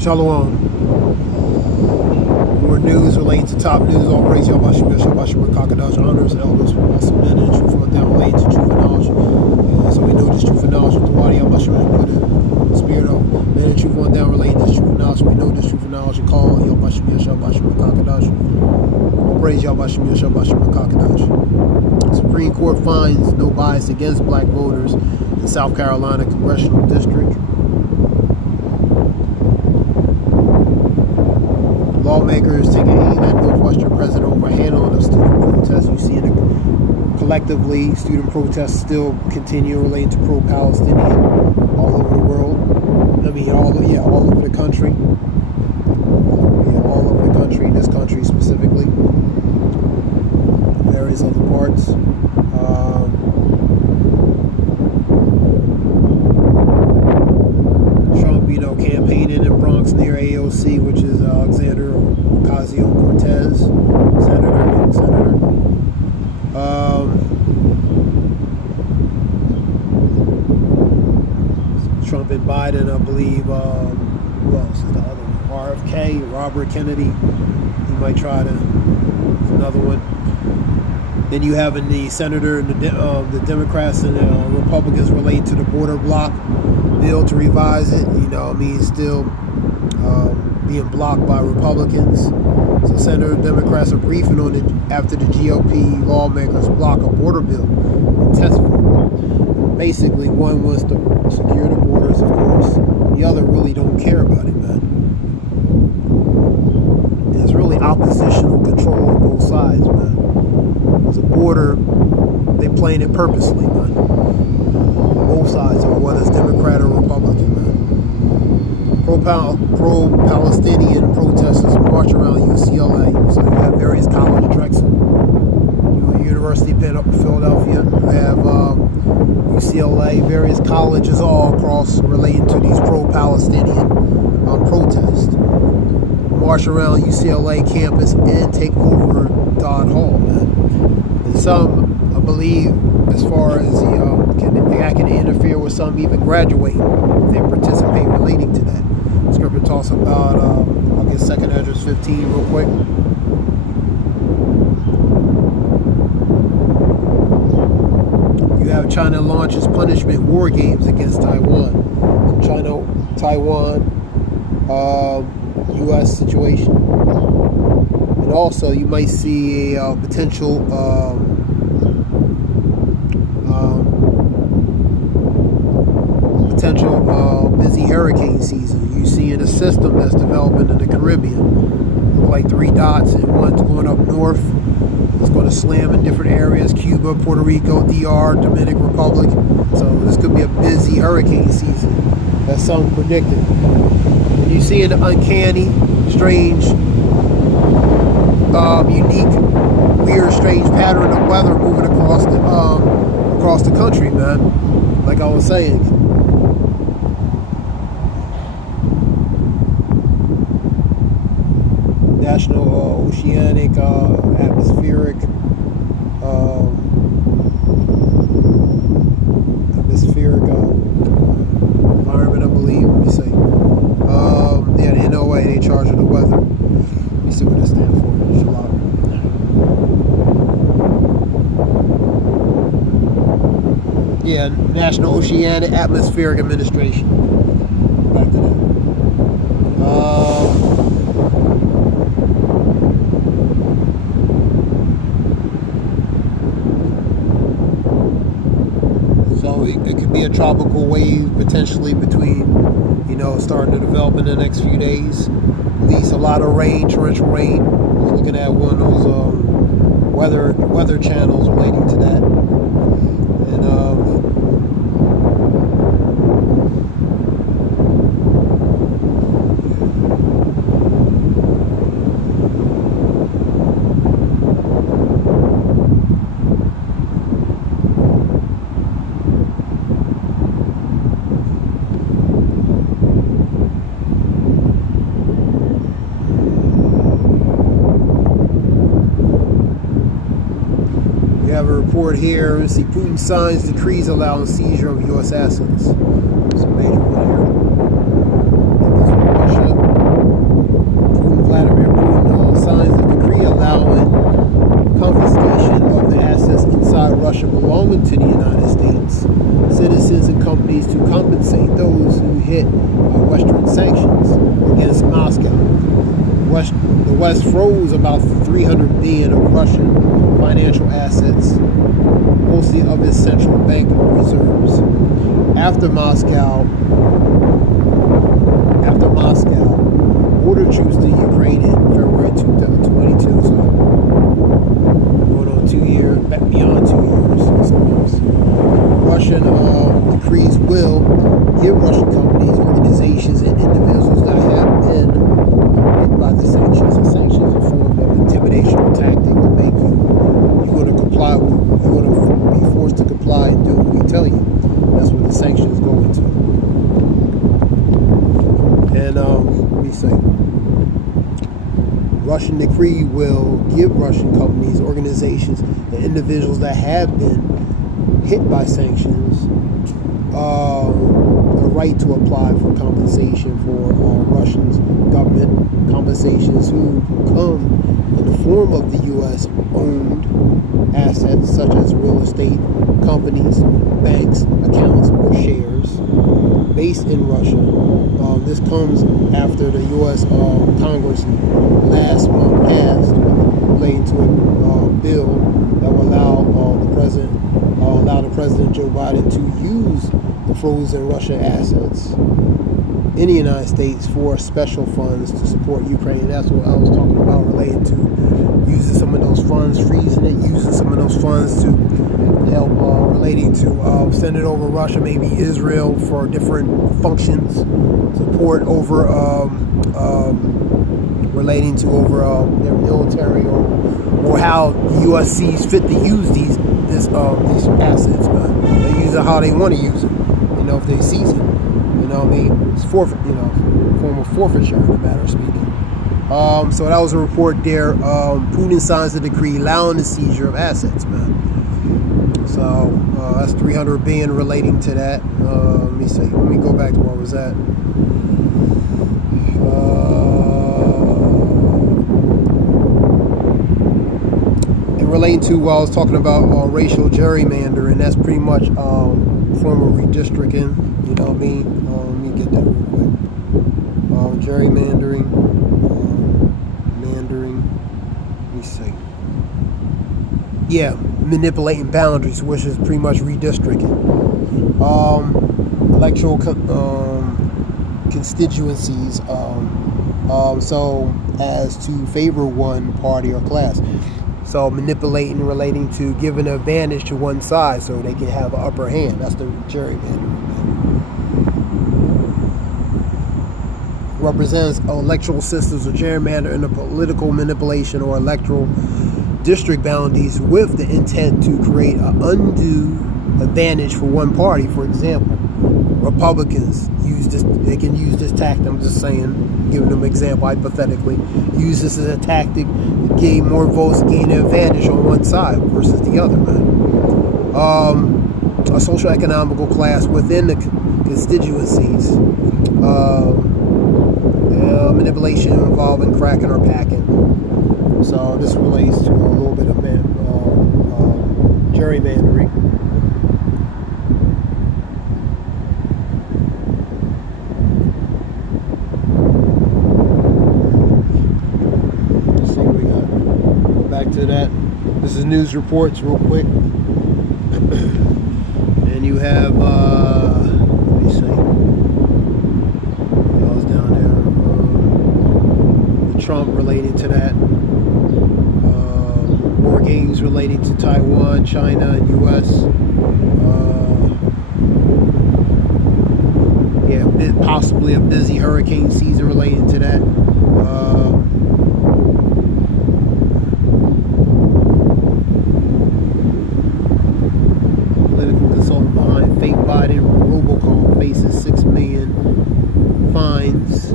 Shalom. More news relating to top news. All praise Yahweh Shabbat Kakadash. Honors, elders, also men, and truth from down relating to truth and knowledge. So we know this truth and knowledge with the wadi Yahweh put in the spirit of men and truth on down relating to this truth and knowledge. We know this truth and knowledge and call Yahweh Shabbat Kakadash. All praise Yahweh Shabbat Kakadash. Supreme Court finds no bias against black voters in South Carolina Congressional District. Lawmakers taking aim at Northwestern president over handling of student protests. You see it collectively. Student protests still continue relating to pro-Palestinian all over the world. I mean, all over the country. All over the country. This country specifically. Various other parts. Trump, campaigning in Bronx near AOC, which is Alexander Ocasio-Cortez, senator. Trump and Biden, I believe. Who else is the other one? RFK, Robert Kennedy. He might try to. Another one. Then you have in the senator and the Democrats and Republicans related to the border block bill to revise it. Still being blocked by Republicans. So Senator Democrats are briefing on it after the GOP lawmakers block a border bill in test form. Basically, one wants to secure the borders, of course. The other really don't care about it, man. There's really oppositional control on both sides, man. There's a border, they're playing it purposely, man. Both sides are, whether it's Democrat or Republican, man. Pro-Palestinian protesters march around UCLA. So you have various colleges, Drexel, University of Philadelphia. You have UCLA, various colleges all across relating to these pro-Palestinian protests. March around UCLA campus and take over Dodd Hall, man. And some, I believe, as far as can interfere with some even graduating if they participate relating to that. Scripture talks about, I'll get 2nd Esdras 15 real quick. You have China launches punishment war games against Taiwan. So Taiwan, U.S. situation. And also you might see a potential busy hurricane season. You see in a system that's developing in the Caribbean. Look like 3 dots, and one's going up north. It's going to slam in different areas: Cuba, Puerto Rico, DR, Dominican Republic. So this could be a busy hurricane season. That's some predicted. And you see an uncanny, strange, unique, weird, strange pattern of weather moving across the country, man. Like I was saying. National Oceanic Atmospheric Environment, I believe. Let me see. The NOAA, they charge of the weather. Let me see what that stands for. Shalom. Yeah, National Oceanic Atmospheric Administration. Back to that. It could be a tropical wave potentially between, starting to develop in the next few days. At least a lot of rain, torrential rain. I was looking at one of those weather channels relating to that. And we have a report here. Let's see, Putin signs decrees allowing seizure of U.S. assets. It's a major one here. Russia. Western sanctions against Moscow. The West froze about 300 billion of Russian financial assets, mostly of its central bank reserves. After Moscow ordered troops to Ukraine in February 2022, so going on 2 years, beyond 2 years, I suppose. Russian decrees will give Russian companies, organizations, and individuals that have been hit by the sanctions. The sanctions are a form of intimidation tactic to make you're going to comply with, you're going to be forced to comply and do what we tell you. That's what the sanctions go into. And let me say, Russian decree will give Russian companies, organizations, and individuals that have been hit by sanctions a right to apply for compensation for Russia's government, compensations who come in the form of the U.S. owned assets such as real estate, companies, banks, accounts, or shares based in Russia. This comes after the U.S. Congress last month passed relating to a bill that will allow the President Joe Biden to use the frozen Russian assets in the United States for special funds to support Ukraine. That's what I was talking about related to using some of those funds, freezing it, using some of those funds to help relating to send it over Russia, maybe Israel for different functions, support over relating to over their military or how the U.S. sees fit to use these assets, but they use it how they want to use it. If they seize it, it's forfeit, form of forfeiture in a matter of speaking. So that was a report there. Putin signs the decree allowing the seizure of assets, man. So that's 300 billion relating to that. Let me see. Let me go back to where I was at. And relating to what I was talking about racial gerrymandering, that's pretty much form of redistricting. You know what I mean? Let me get that real quick. Gerrymandering. Let me see. Yeah, manipulating boundaries, which is pretty much redistricting. Electoral constituencies, so as to favor one party or class. So manipulating, relating to giving an advantage to one side so they can have an upper hand. That's the gerrymandering. Represents electoral systems or gerrymander in the political manipulation or electoral district boundaries with the intent to create an undue advantage for one party. For example, Republicans use this, they can use this tactic, I'm just saying, giving them an example hypothetically, use this as a tactic to gain more votes, gain an advantage on one side versus the other, man. A social economical class within the constituencies, manipulation involving cracking or packing. So this relates to a little bit of gerrymandering. Let's see what we got. Go back to that. This is news reports real quick. And you have, let me see. I was down there. Trump related to that. War games related to Taiwan, China, and U.S. Possibly a busy hurricane season related to that. Political consultant behind fake Biden robocall faces 6 million fines.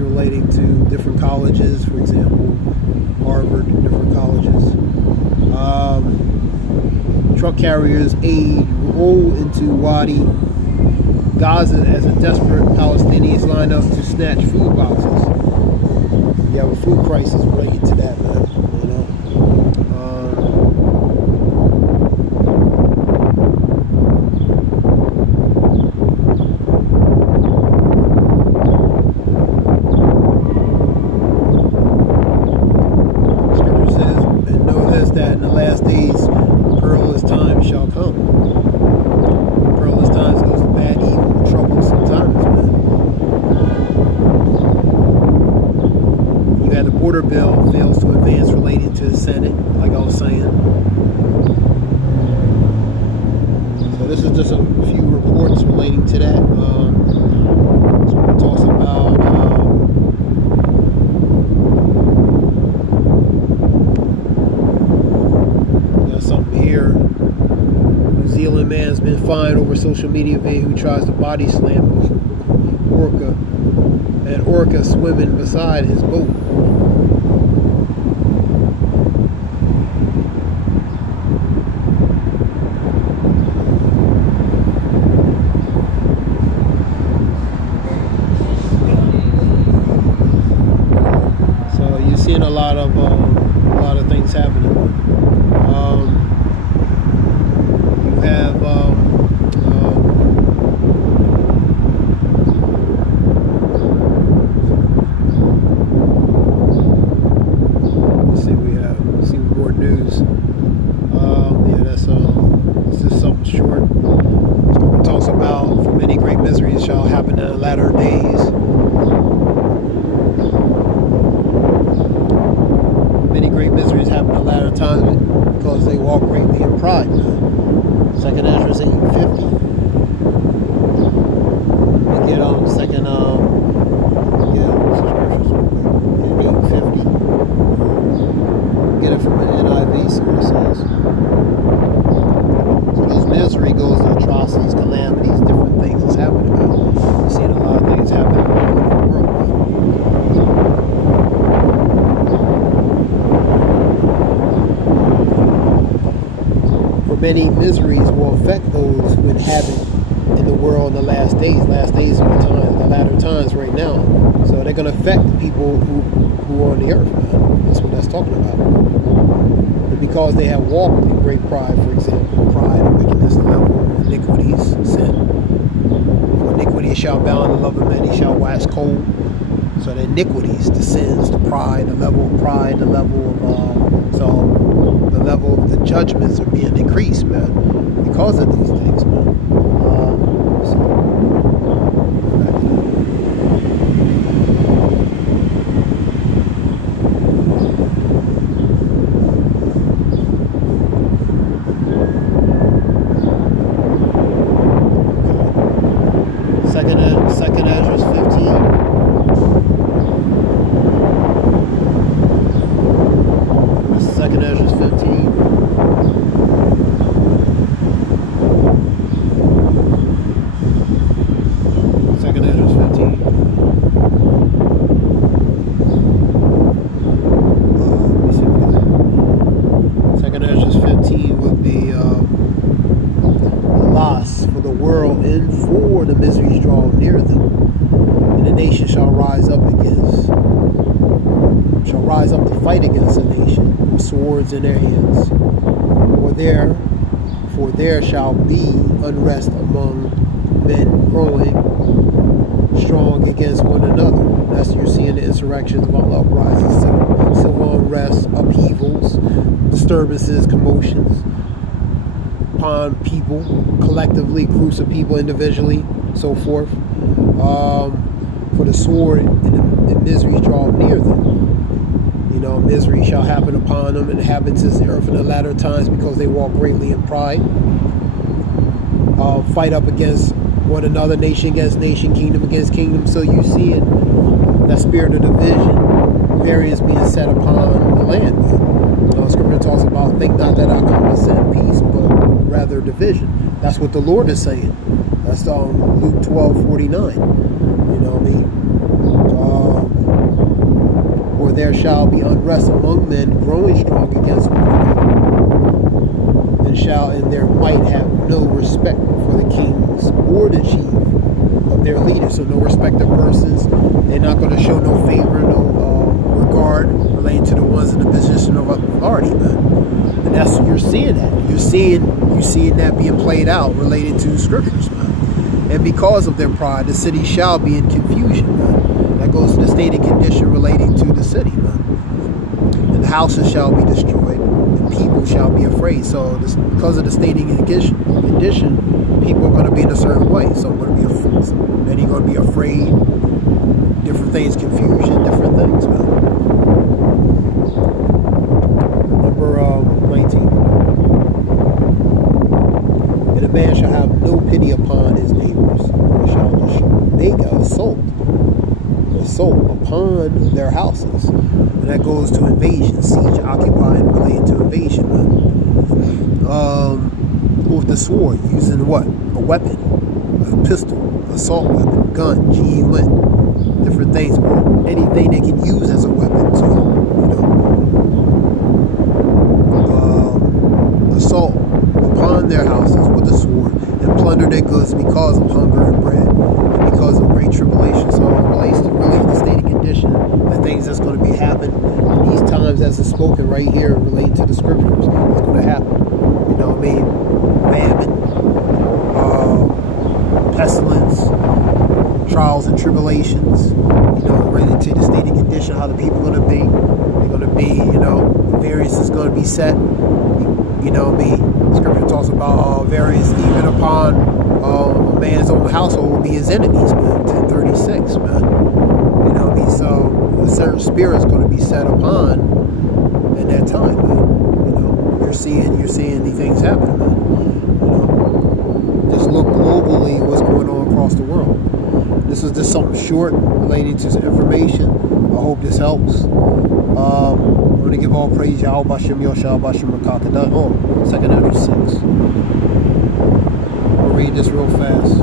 Relating to different colleges, for example, Harvard, different colleges. Truck carriers aid roll into Wadi Gaza as a desperate Palestinians line up to snatch food boxes. You have a food crisis related to that, man. border bill fails to advance relating to the Senate, like I was saying. So this is just a few reports relating to that. So it talks about got something here. New Zealand man's been fined over social media video who tries to body slam orca swimming beside his boat. So you're seeing a lot of things happening. You have news. This is something short. It talks about, for many great miseries shall happen in the latter days. Many great miseries happen in the latter times because they walk greatly in pride. 2nd Ezra 8:50. We get second scriptures 8:50. Get it from an NIV, see what it says. So those misery goes to atrocities, calamities, different things that's happening. We're seeing a lot of things happening all over the world. For many miseries will affect those who inhabit in the world in the last days. Last days are the latter times right now. So they're going to affect the people who are on the earth, man. That's what that's talking about. And because they have walked in great pride, for example, pride, wickedness, the level of iniquities, sin. For iniquity shall bound, the love of many shall wax cold. So the iniquities, the sins, the pride, the level of pride, the level of the judgments are being increased, man, because of these things, man. Second Ezra 15. Second Ezra 15. Second Ezra 15. Let me see what that is. Second Ezra 15 would be loss for the world and for the miseries draw near them, and the nation shall rise up to fight against a nation with swords in their hands. For there shall be unrest among men growing strong against one another. That's you're seeing the insurrections of all uprisings, civil unrest, upheavals, disturbances, commotions upon people collectively, groups of people individually, so forth. For the sword and miseries draw near them. You know, misery shall happen upon them, inhabitants of the earth in the latter times, because they walk greatly in pride. Fight up against one another, nation against nation, kingdom against kingdom. So you see it, that spirit of division, variance being set upon the land. Scripture talks about, think not that I come to send peace, but rather division. That's what the Lord is saying. That's Luke 12:49. You know what I mean? For there shall be unrest among men growing strong against one another, and shall in their might have no respect for the kings or the chief of their leaders. So no respect of persons. They're not going to show no favor, no regard relating to the ones in the position of authority, man. And that's, you're seeing that. You're seeing that being played out related to scriptures, man. And because of their pride, the city shall be in confusion, man. That goes to the state and condition relating to the city, man. And the houses shall be destroyed, and people shall be afraid. So because of the state and condition, people are going to be in a certain way. So many are going to be afraid. Different things, confusion, different things, man. Number 19. And a man shall have no pity upon his neighbors, but shall make assault upon their houses. And that goes to invasion, siege, occupy, and related to invasion. With the sword, using what? A weapon, a pistol, assault weapon, gun, GUN, different things, or anything they can use as a weapon to, assault upon their houses with the sword and plunder their goods because of hunger and bread and because of great tribulation. So it relates to really the state of condition, the things that's going to be happening in these times as it's spoken right here relating to the scriptures. It's going to happen. Famine, pestilence, trials and tribulations, related to the state of condition, how the people are going to be. They're going to be, variance is going to be set. Scripture talks about variance even upon a man's own household will be his enemies, man. 1036, man. So a certain spirit is going to be set upon in that time, man. You're seeing these things happen, man. Just look globally what's going on across the world. This was just something short relating to some information. I hope this helps. I'm going to give all praise Yahweh Bashem Yoshua Bashem Makakadah. 2 Andrew 6. I'll read this real fast.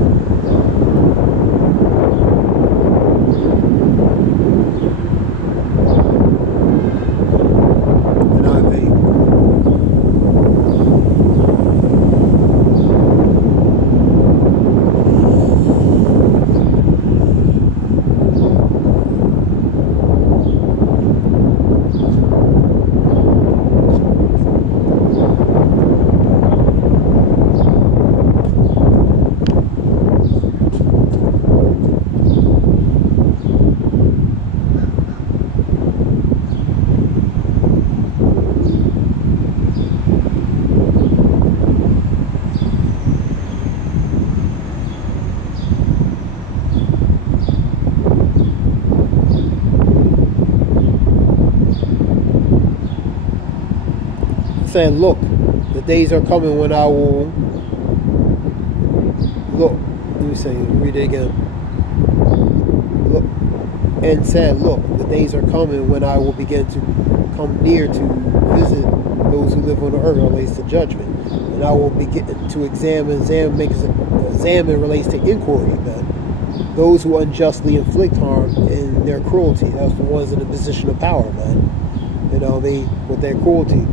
Saying, look, the days are coming when I will look. Read it again. Look, and said, look, the days are coming when I will begin to come near to visit those who live on the earth, relates to judgment, and I will begin to examine relates to inquiry. That those who unjustly inflict harm in their cruelty, that's the ones in a position of power, man. With their cruelty.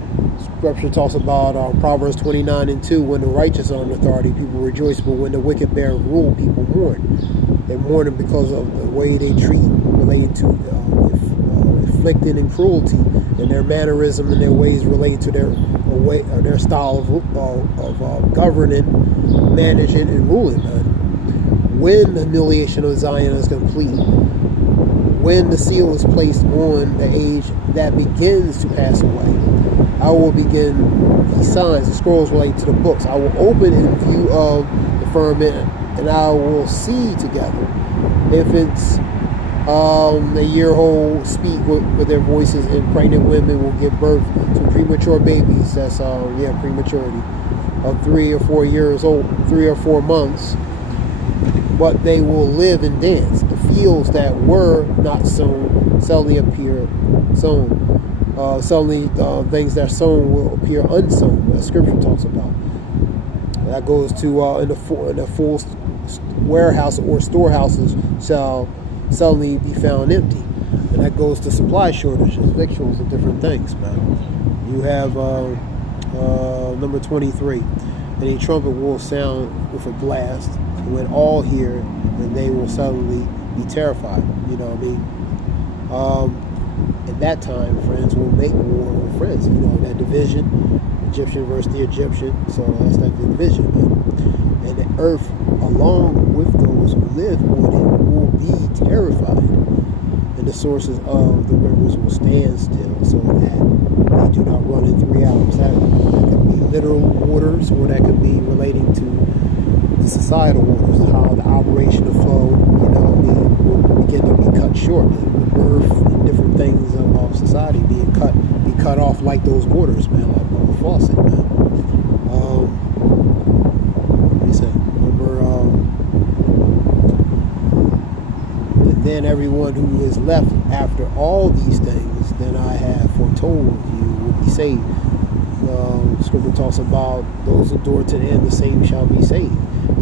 Scripture talks about Proverbs 29:2, when the righteous are in authority, people rejoice, but when the wicked bear rule, people mourn. They mourn them because of the way they treat, related to inflicting and cruelty, and their mannerism and their ways related to their style of governing, managing, and ruling. When the humiliation of Zion is complete, when the seal is placed on the age that begins to pass away, I will begin these signs, the scrolls related to the books. I will open in view of the firmament, and I will see together. Infants, a year old, speak with their voices, and pregnant women will give birth to premature babies. That's prematurity of 3 or 4 years old, 3 or 4 months. But they will live and dance. The fields that were not sown suddenly appear sown. Suddenly, things that are sown will appear unsown, as Scripture talks about. That goes to in the full warehouse or storehouses shall suddenly be found empty, and that goes to supply shortages, victuals, and different things. Man, you have number 23, and a trumpet will sound with a blast, and when all hear, and they will suddenly be terrified. At that time, friends will make war with friends. That division, Egyptian versus the Egyptian. So that's that division. And the earth, along with those who live on it, will be terrified. And the sources of the rivers will stand still, so that they do not run in 3 hours. That could be literal waters, or that could be relating to the societal waters, how the operation of flow, will begin to be cut short. The birth and different things of society be cut off like those waters, man, like a faucet, man. Let me say, remember, and then everyone who is left after all these things, then I have foretold you will be saved. Scripture talks about those who endure to the end, the same shall be saved.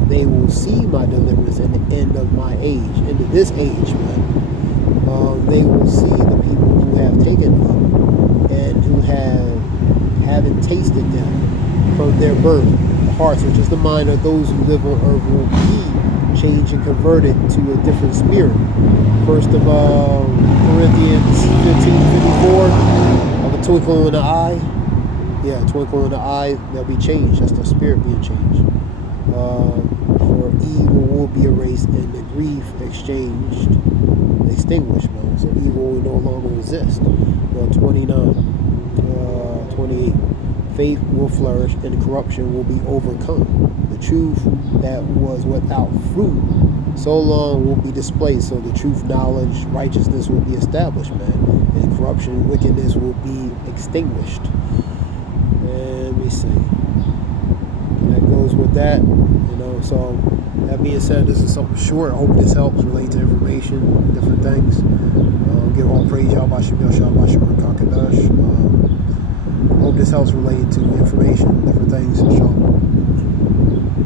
They will see my deliverance at the end of my age, into this age, man. They will see the people who have taken them and who haven't tasted them from their birth. The hearts, which is the mind of those who live on earth, will be changed and converted to a different spirit. First of Corinthians 15:54, of a twinkle in the eye. Yeah, twinkle in the eye, they'll be changed. That's the spirit being changed. For evil will be erased and the grief extinguished. So evil will no longer exist. 28. Faith will flourish and corruption will be overcome. The truth that was without fruit so long will be displayed. So the truth, knowledge, righteousness will be established, man. And corruption, wickedness will be extinguished. And let me see. And that goes with that. So that being said, this is something short. I hope this helps relate to information, different things. Give all praise, Yahweh Shem, Yahweh Shem, Kakadash. Hope this helps relate to information, different things. Shalom.